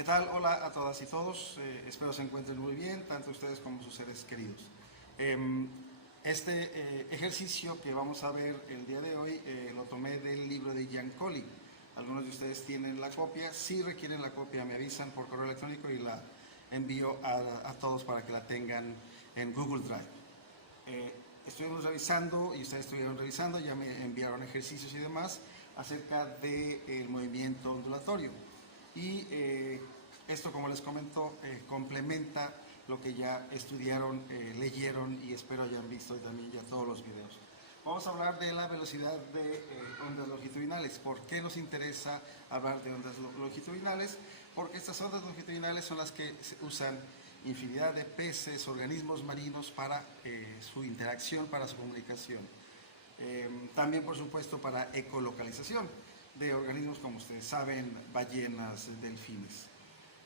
¿Qué tal? Hola a todas y todos. Espero se encuentren muy bien, tanto ustedes como sus seres queridos. Este ejercicio que vamos a ver el día de hoy lo tomé del libro de Jan Colley. Algunos de ustedes tienen la copia. Si requieren la copia, me avisan por correo electrónico y la envío a todos para que la tengan en Google Drive. Estuvimos revisando y ustedes estuvieron revisando, ya me enviaron ejercicios y demás acerca del movimiento ondulatorio. Y esto, como les comento, complementa lo que ya estudiaron, leyeron y espero hayan visto también ya todos los videos. Vamos a hablar de la velocidad de ondas longitudinales. ¿Por qué nos interesa hablar de ondas longitudinales? Porque estas ondas longitudinales son las que usan infinidad de peces, organismos marinos para su interacción, para su comunicación. También, por supuesto, para ecolocalización de organismos, como ustedes saben, ballenas, delfines,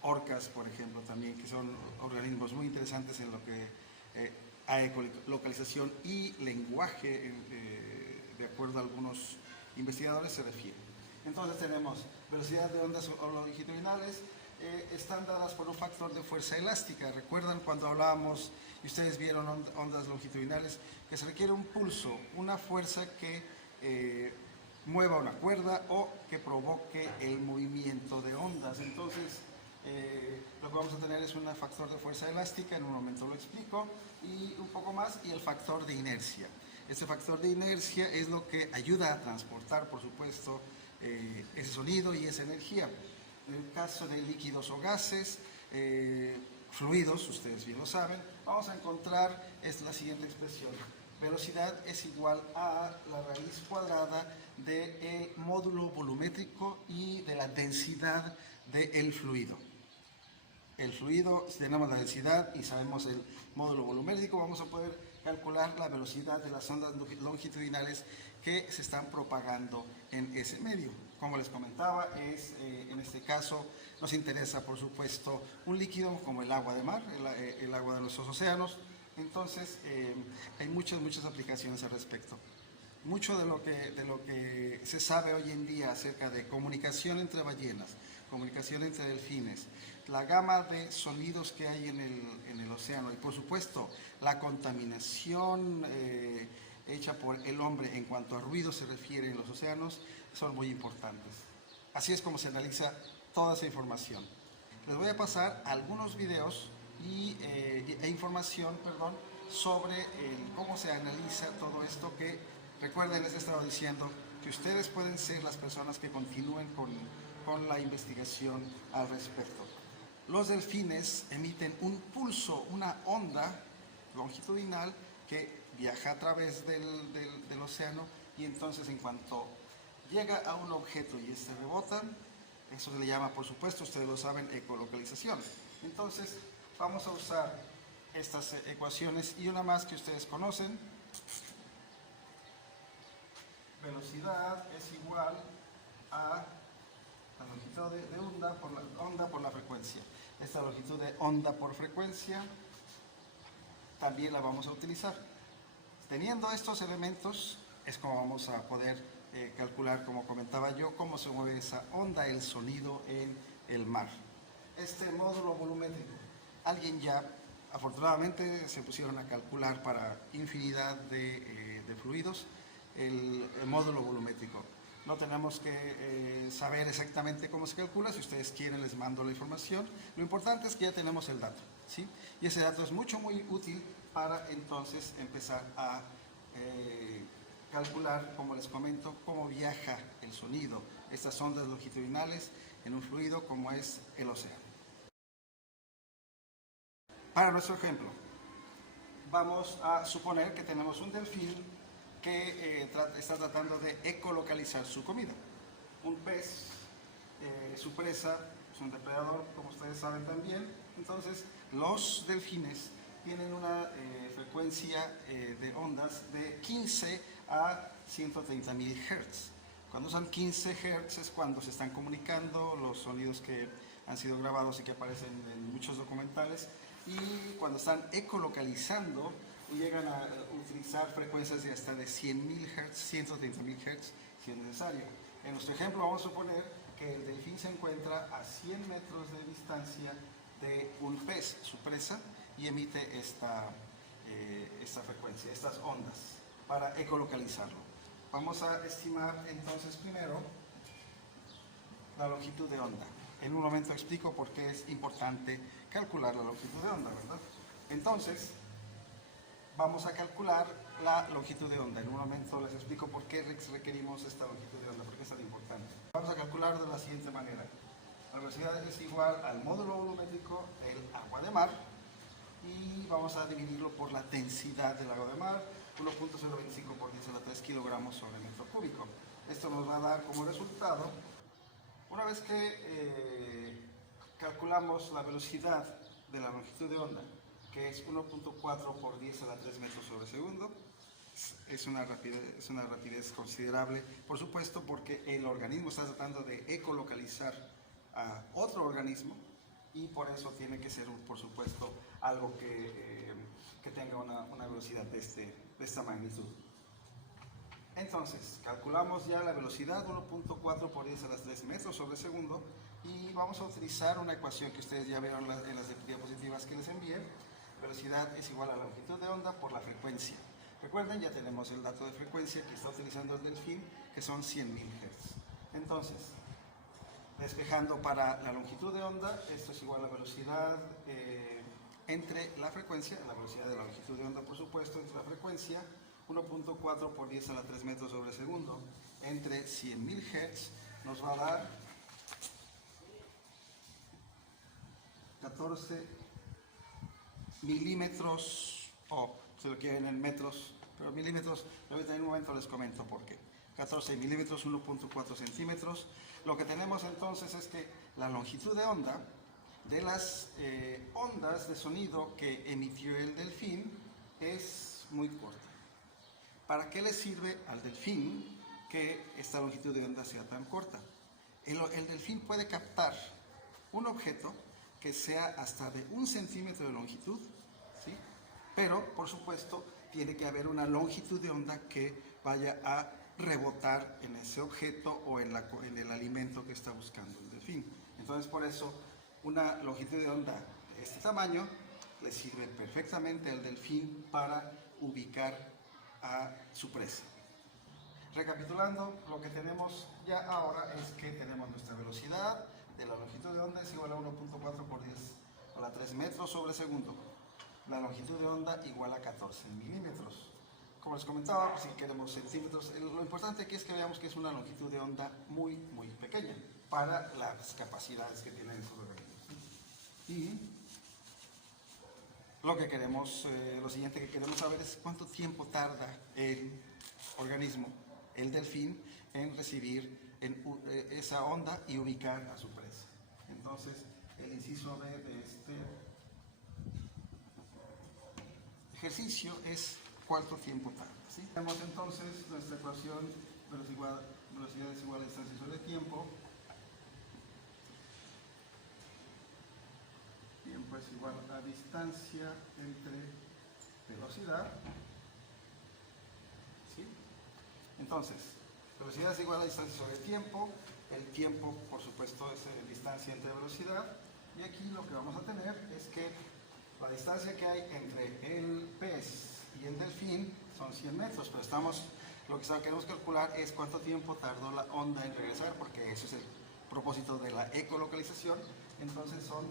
orcas, por ejemplo, también, que son organismos muy interesantes en lo que a ecolocalización y lenguaje, de acuerdo a algunos investigadores, se refiere. Entonces tenemos velocidad de ondas longitudinales, están dadas por un factor de fuerza elástica. ¿Recuerdan cuando hablábamos y ustedes vieron ondas longitudinales? Que se requiere un pulso, una fuerza que mueva una cuerda o que provoque el movimiento de ondas. Entonces, lo que vamos a tener es un factor de fuerza elástica, en un momento lo explico, y un poco más, y el factor de inercia. Este factor de inercia es lo que ayuda a transportar, por supuesto, ese sonido y esa energía. En el caso de líquidos o gases, fluidos, ustedes bien lo saben, vamos a encontrar la siguiente expresión. Velocidad es igual a la raíz cuadrada del módulo volumétrico y de la densidad del fluido. El fluido, si tenemos la densidad y sabemos el módulo volumétrico, vamos a poder calcular la velocidad de las ondas longitudinales que se están propagando en ese medio. Como les comentaba, en este caso nos interesa, por supuesto, un líquido como el agua de mar, el agua de nuestros océanos. Entonces, hay muchas aplicaciones al respecto. Mucho de lo que se sabe hoy en día acerca de comunicación entre ballenas, comunicación entre delfines, la gama de sonidos que hay en el océano y, por supuesto, la contaminación hecha por el hombre en cuanto a ruido se refiere en los océanos, son muy importantes. Así es como se analiza toda esa información. Les voy a pasar algunos videos e información, sobre cómo se analiza todo esto que, recuerden, les he estado diciendo que ustedes pueden ser las personas que continúen con la investigación al respecto. Los delfines emiten un pulso, una onda longitudinal que viaja a través del océano y entonces en cuanto llega a un objeto y este rebota, eso se le llama, por supuesto, ustedes lo saben, ecolocalización. Entonces vamos a usar estas ecuaciones y una más que ustedes conocen. Velocidad es igual a la longitud de onda por la frecuencia. Esta longitud de onda por frecuencia también la vamos a utilizar. Teniendo estos elementos es como vamos a poder calcular, como comentaba yo, cómo se mueve esa onda, el sonido en el mar. Este módulo volumétrico, alguien ya, afortunadamente, se pusieron a calcular para infinidad de fluidos el módulo volumétrico. No tenemos que saber exactamente cómo se calcula. Si ustedes quieren, les mando la información. Lo importante es que ya tenemos el dato, ¿sí? Y ese dato es muy útil para entonces empezar a calcular, como les comento, cómo viaja el sonido, estas ondas longitudinales en un fluido como es el océano. Para nuestro ejemplo, vamos a suponer que tenemos un delfín que está tratando de ecolocalizar su comida. Un pez, su presa, es un depredador, como ustedes saben también. Entonces, los delfines tienen una frecuencia de ondas de 15 a 130.000 Hz. Cuando usan 15 Hz es cuando se están comunicando, los sonidos que han sido grabados y que aparecen en muchos documentales, y cuando están ecolocalizando llegan a utilizar frecuencias de hasta de 100.000 Hz, 130.000 Hz si es necesario. En nuestro ejemplo vamos a suponer que el delfín se encuentra a 100 metros de distancia de un pez, su presa, y emite esta frecuencia, estas ondas, para ecolocalizarlo. Vamos a estimar entonces primero la longitud de onda. En un momento explico por qué es importante calcular la longitud de onda, ¿verdad? Entonces, vamos a calcular la longitud de onda. En un momento les explico por qué requerimos esta longitud de onda, por qué es tan importante. Vamos a calcular de la siguiente manera. La velocidad es igual al módulo volumétrico del agua de mar y vamos a dividirlo por la densidad del agua de mar, 1.025 por 10 a la 3 kilogramos sobre metro cúbico. Esto nos va a dar como resultado, una vez que calculamos la velocidad de la longitud de onda, que es 1.4 por 10 a la 3 metros sobre segundo, es una rapidez considerable, por supuesto, porque el organismo está tratando de ecolocalizar a otro organismo y por eso tiene que ser, por supuesto, algo que tenga una velocidad de esta magnitud. Entonces, calculamos ya la velocidad 1.4 por 10 a las 3 metros sobre segundo y vamos a utilizar una ecuación que ustedes ya vieron en las diapositivas que les envié. Velocidad es igual a la longitud de onda por la frecuencia. Recuerden, ya tenemos el dato de frecuencia que está utilizando el delfín, que son 100.000 Hz. Entonces, despejando para la longitud de onda, esto es igual a la velocidad entre la frecuencia, la velocidad de la longitud de onda, por supuesto, entre la frecuencia, 1.4 por 10 a la 3 metros sobre segundo, entre 100.000 Hz, nos va a dar 14 milímetros, o si lo quieren en metros, pero milímetros, ahorita en un momento les comento por qué. 14 milímetros, 1.4 centímetros. Lo que tenemos entonces es que la longitud de onda de las ondas de sonido que emitió el delfín es muy corta. ¿Para qué le sirve al delfín que esta longitud de onda sea tan corta? El delfín puede captar un objeto que sea hasta de 1 centímetro de longitud, ¿sí? Pero, por supuesto, tiene que haber una longitud de onda que vaya a rebotar en ese objeto o en el alimento que está buscando el delfín. Entonces, por eso, una longitud de onda de este tamaño le sirve perfectamente al delfín para ubicar a su presa. Recapitulando, lo que tenemos ya ahora es que tenemos nuestra velocidad de la longitud de onda es igual a 1.4 por 10 a la 3 metros sobre segundo. La longitud de onda igual a 14 milímetros. Como les comentaba, pues, si queremos centímetros, lo importante aquí es que veamos que es una longitud de onda muy, muy pequeña para las capacidades que tienen estos organismos. Y lo siguiente que queremos saber es cuánto tiempo tarda el organismo, el delfín, en recibir esa onda y ubicar a su presa. Entonces, el inciso B de este ejercicio es cuánto tiempo tarda, ¿sí? Tenemos entonces nuestra ecuación, velocidad es igual a distancia sobre tiempo. Tiempo es igual a distancia entre velocidad, ¿sí? Entonces, velocidad es igual a distancia sobre tiempo. El tiempo, por supuesto, es distancia entre velocidad. Y aquí lo que vamos a tener es que la distancia que hay entre el pez y el delfín son 100 metros, pero lo que queremos calcular es cuánto tiempo tardó la onda en regresar, porque ese es el propósito de la ecolocalización. Entonces son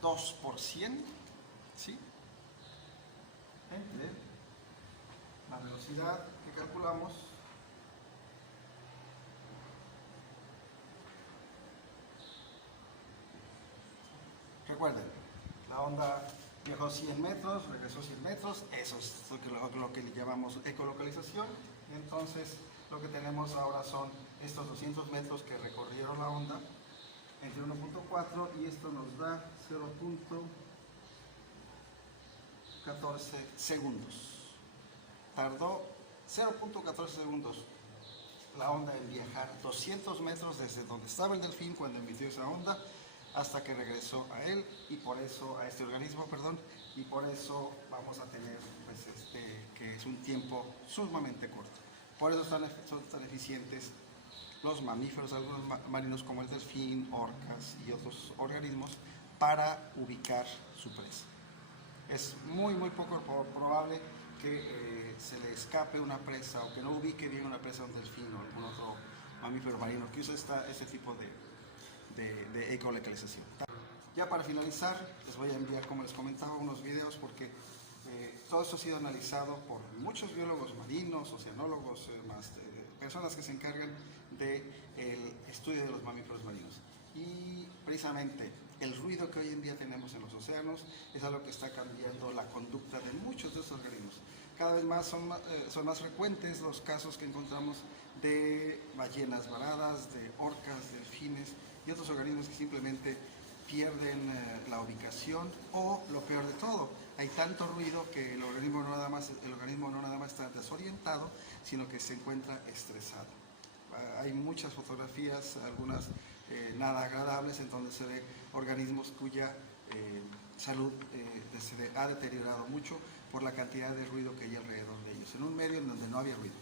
2 por 100, ¿sí? Entre la velocidad que calculamos recuerden, la onda viajó 100 metros, regresó 100 metros, eso es lo que le llamamos ecolocalización. Entonces lo que tenemos ahora son estos 200 metros que recorrieron la onda entre 1.4 y esto nos da 0.14 segundos. Tardó 0.14 segundos la onda en viajar 200 metros desde donde estaba el delfín cuando emitió esa onda hasta que regresó a él y por eso, a este organismo, perdón, y por eso vamos a tener pues, que es un tiempo sumamente corto. Por eso son tan eficientes los mamíferos, algunos marinos como el delfín, orcas y otros organismos para ubicar su presa. Es muy poco probable que se le escape una presa o que no ubique bien una presa a un delfín o algún otro mamífero marino que use este tipo de ecolocalización. Ya para finalizar, les voy a enviar, como les comentaba, unos videos porque todo esto ha sido analizado por muchos biólogos marinos, oceanólogos, personas que se encargan del estudio de los mamíferos marinos. Y precisamente el ruido que hoy en día tenemos en los océanos es algo que está cambiando la conducta de muchos de estos organismos. Cada vez más son más frecuentes los casos que encontramos de ballenas varadas, de orcas, delfines y otros organismos que simplemente pierden la ubicación o, lo peor de todo, hay tanto ruido que el organismo no nada más está desorientado, sino que se encuentra estresado. Hay muchas fotografías, algunas nada agradables, en donde se ve organismos cuya salud se ha deteriorado mucho por la cantidad de ruido que hay alrededor de ellos, en un medio en donde no había ruido.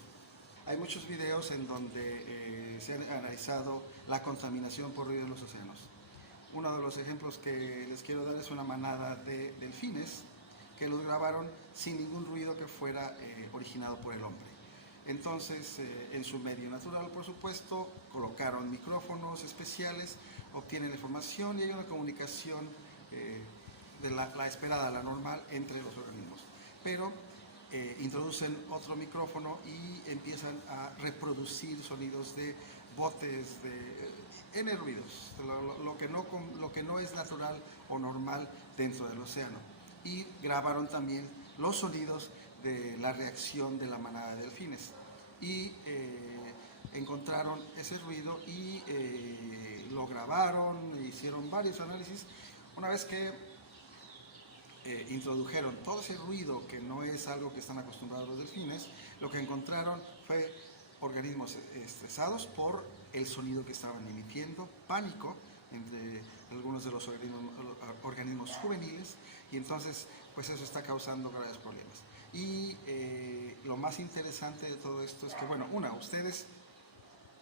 Hay muchos videos en donde se ha analizado la contaminación por ruido en los océanos. Uno de los ejemplos que les quiero dar es una manada de delfines que los grabaron sin ningún ruido que fuera originado por el hombre. Entonces, en su medio natural, por supuesto, colocaron micrófonos especiales, obtienen información y hay una comunicación de la esperada, la normal, entre los organismos. Pero introducen otro micrófono y empiezan a reproducir sonidos de botes, de N ruidos, lo que no es natural o normal dentro del océano. Y grabaron también los sonidos de la reacción de la manada de delfines. Y encontraron ese ruido y lo grabaron, hicieron varios análisis. Una vez que introdujeron todo ese ruido, que no es algo que están acostumbrados los delfines, lo que encontraron fue organismos estresados por el sonido que estaban emitiendo, pánico entre algunos de los organismos juveniles, y entonces pues eso está causando graves problemas. Y lo más interesante de todo esto es que, bueno,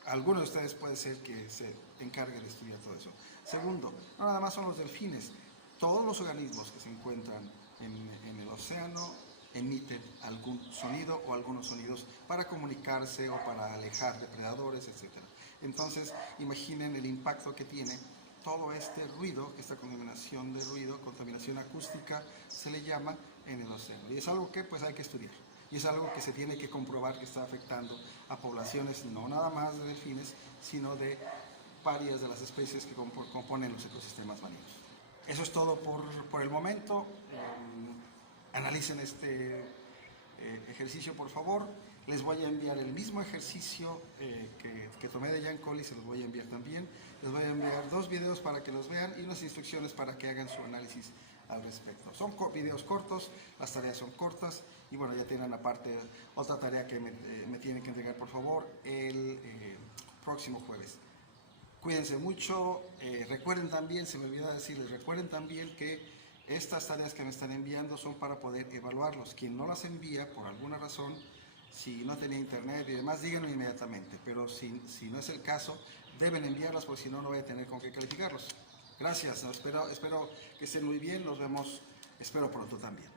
algunos de ustedes puede ser que se encarguen de estudiar todo eso. Segundo, no nada más son los delfines, todos los organismos que se encuentran en el océano emiten algún sonido o algunos sonidos para comunicarse o para alejar depredadores, etc. Entonces, imaginen el impacto que tiene todo este ruido, esta contaminación de ruido, contaminación acústica, se le llama en el océano. Y es algo que pues hay que estudiar. Y es algo que se tiene que comprobar que está afectando a poblaciones no nada más de delfines, sino de varias de las especies que componen los ecosistemas marinos. Eso es todo por el momento. Analicen este ejercicio, por favor. Les voy a enviar el mismo ejercicio que tomé de Giancoli, se los voy a enviar también. Les voy a enviar 2 videos para que los vean y unas instrucciones para que hagan su análisis al respecto. Son videos cortos, las tareas son cortas y bueno, ya tienen aparte otra tarea que me tienen que entregar, por favor, el próximo jueves. Cuídense mucho, recuerden también, se me olvidó decirles, recuerden también que estas tareas que me están enviando son para poder evaluarlos. Quien no las envía, por alguna razón, si no tenía internet y demás, díganlo inmediatamente, pero si no es el caso, deben enviarlas porque si no, no voy a tener con qué calificarlos. Gracias, espero que estén muy bien, nos vemos, espero pronto también.